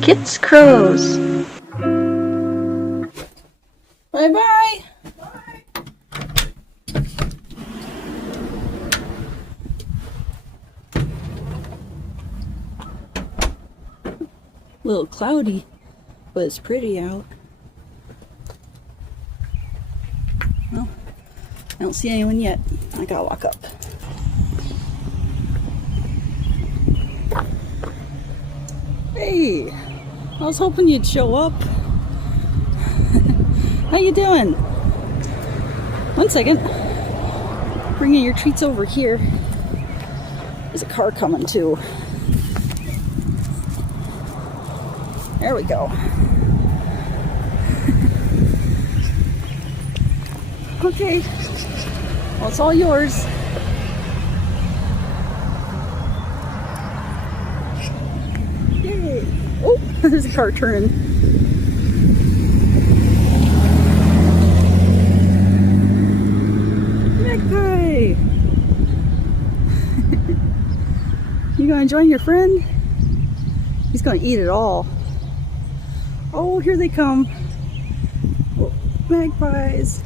Kits Crows. Bye-bye. A little cloudy, but it's pretty out. Well, I don't see anyone yet. I gotta walk up. Hey, I was hoping you'd show up. How you doing? One second. Bringing your treats over here. There's a car coming too. There we go. Okay. Well, it's all yours. Yay. Oh, there's a car turning. Magpie! You gonna join your friend? He's gonna eat it all. Oh, here they come. Oh, magpies.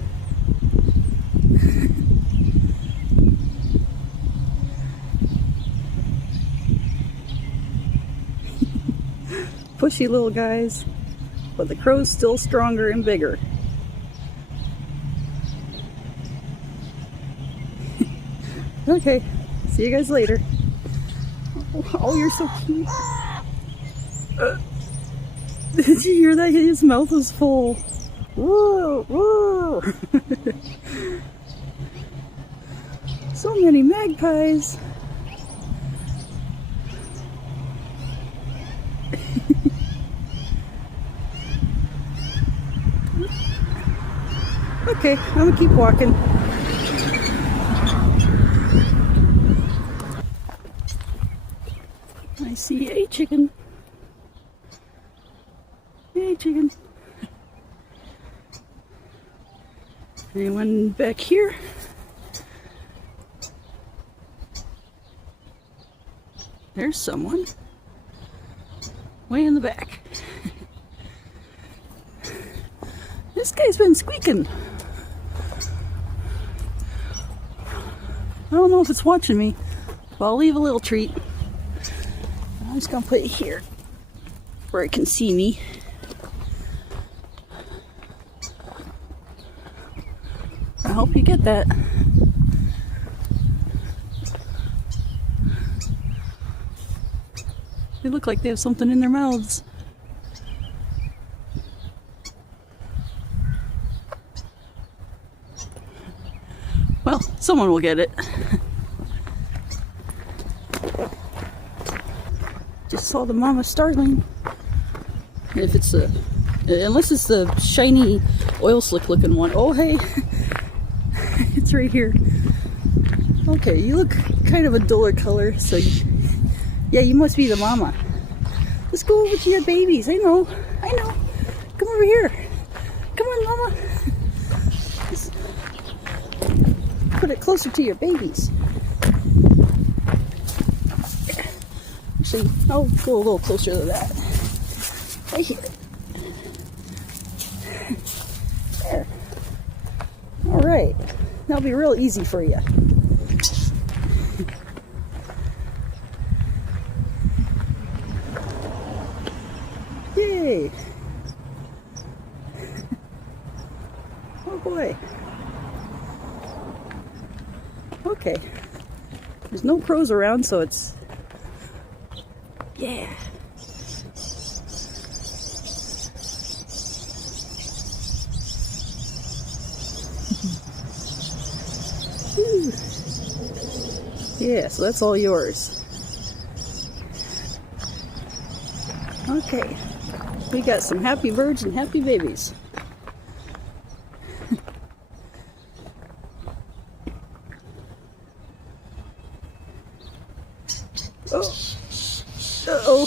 Pushy little guys, but the crow's still stronger and bigger. Okay, see you guys later. Oh, you're so cute. Did you hear that? His mouth was full. Whoa, whoa. So many magpies. Okay, I'm gonna keep walking. I see a chicken. Hey, chicken. Anyone back here? There's someone. Way in the back. This guy's been squeaking. I don't know if it's watching me, but I'll leave a little treat. I'm just gonna put it here where it can see me. I hope you get that. They look like they have something in their mouths. Well, someone will get it. Just saw the mama starling. If it's a, unless it's the shiny oil slick looking one. Oh, hey, it's right here. Okay, you look kind of a duller color, so yeah, you must be the mama. Let's go over to your babies. I know. Come over here. Come on, mama. Just put it closer to your babies. Actually, I'll go a little closer to that. Right here. There. All right. That'll be real easy for you. Yay. Oh boy. Okay. There's no crows around, so it's... Yeah. Yeah, so that's all yours. Okay. We got some happy birds and happy babies. Oh. Uh-oh.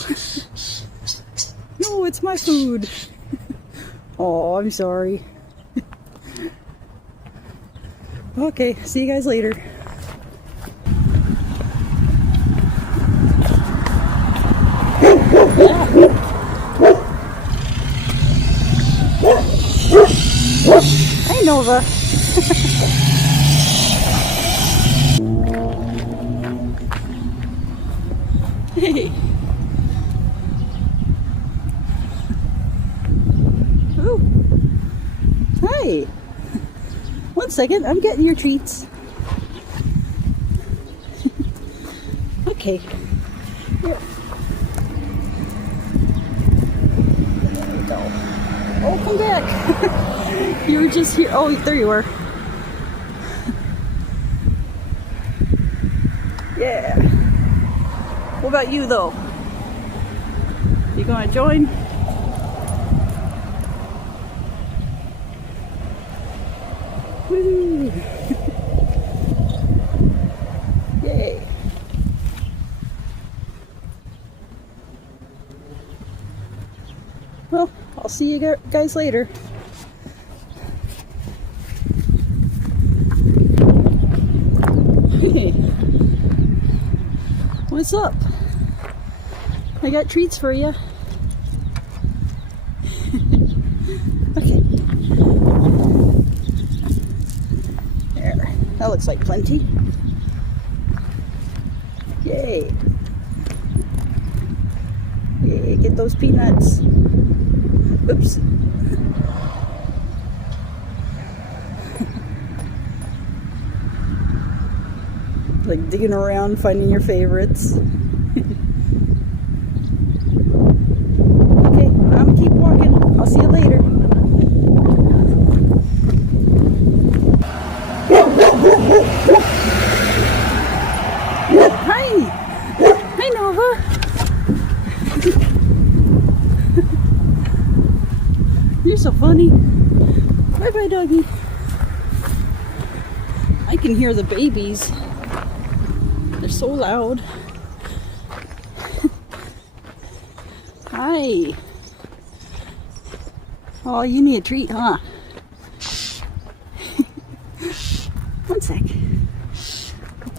No, it's my food. Oh, I'm sorry. Okay, see you guys later. Nova. Hey. Ooh. Hi. 1 second, I'm getting your treats. Okay. Here. There we go. Oh, come back. You were just here. Oh, there you are. Yeah. What about you, though? You gonna join? Woo! Yay! Well, I'll see you guys later. Hey, what's up? I got treats for you. Okay. There. That looks like plenty. Yay. Yay, get those peanuts. Oops. Like digging around, finding your favorites. Okay, I'm gonna keep walking. I'll see you later. Hi! Hi, Nova! You're so funny. Bye-bye, doggy. I can hear the babies. They're so loud. Hi. Oh, you need a treat, huh? 1 sec.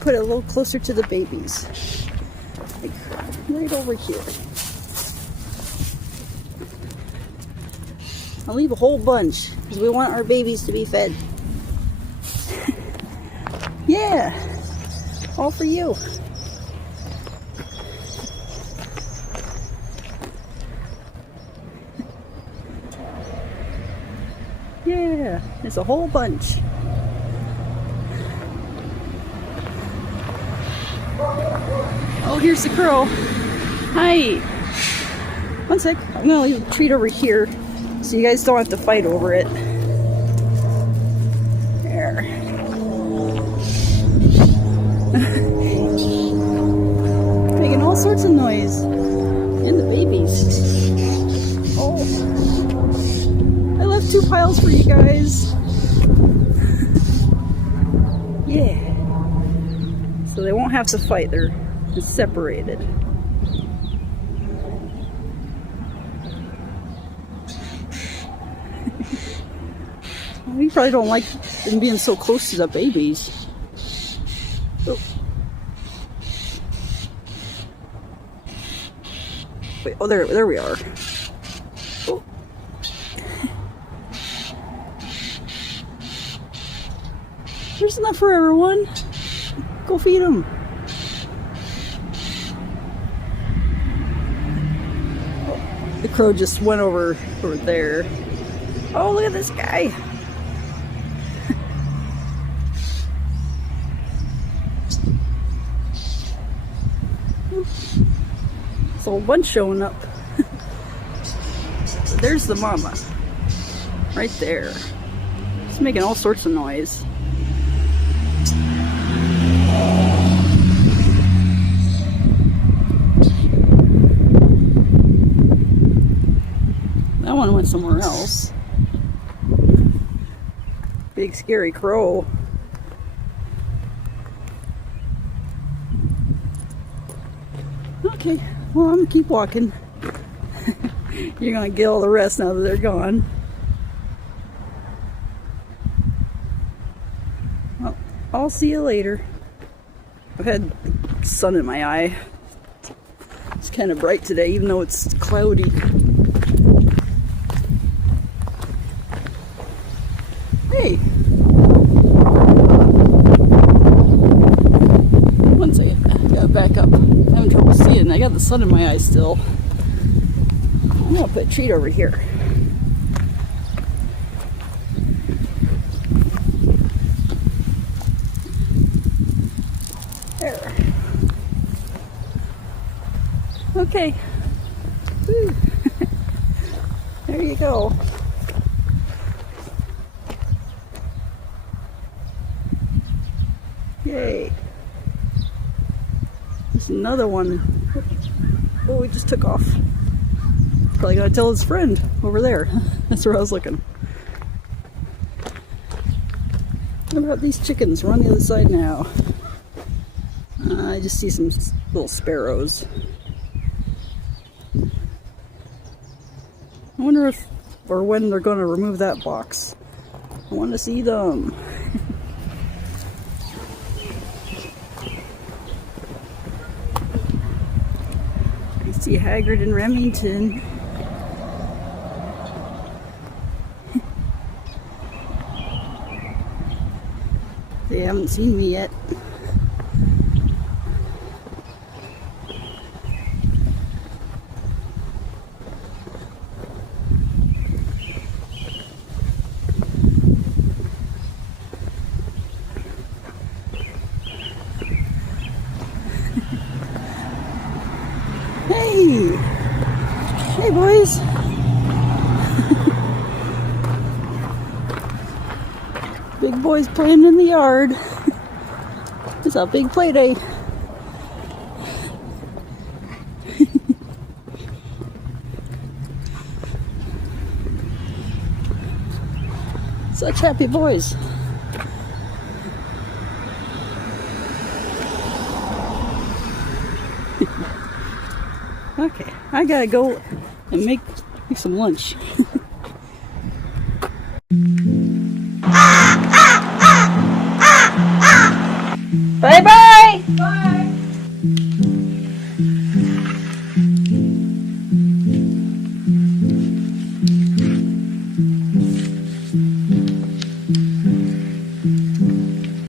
Put it a little closer to the babies. Like right over here. I'll leave a whole bunch because we want our babies to be fed. Yeah. All for you. Yeah, there's a whole bunch. Oh, here's the crow. Hi. 1 sec. I'm gonna leave a treat over here so you guys don't have to fight over it. There. Making all sorts of noise. And the babies. Oh. I left 2 piles for you guys. Yeah. So they won't have to fight. They're just separated. Well, you probably don't like them being so close to the babies. Oh. Wait, oh, there we are. Oh. There's enough for everyone. Go feed them. Oh, the crow just went over there. Oh, look at this guy. There's a whole bunch showing up. There's the mama. Right there. She's making all sorts of noise. That one went somewhere else. Big scary crow. Okay, well, I'm gonna keep walking. You're gonna get all the rest now that they're gone. Well, I'll see you later. I've had sun in my eye. It's kind of bright today, even though it's cloudy. Hey! I got the sun in my eyes still. I'm gonna put a treat over here. There. Okay. Woo. There you go. Yay. There's another one. Oh, he just took off. Probably gotta tell his friend over there. That's where I was looking. What about these chickens? We're on the other side now. I just see some little sparrows. I wonder if or when they're going to remove that box. I want to see them. I see Hagrid and Remington. They haven't seen me yet. Hey! Hey, boys! Big boys playing in the yard. It's a big play day. Such happy boys. Okay, I gotta go and make some lunch. Bye bye!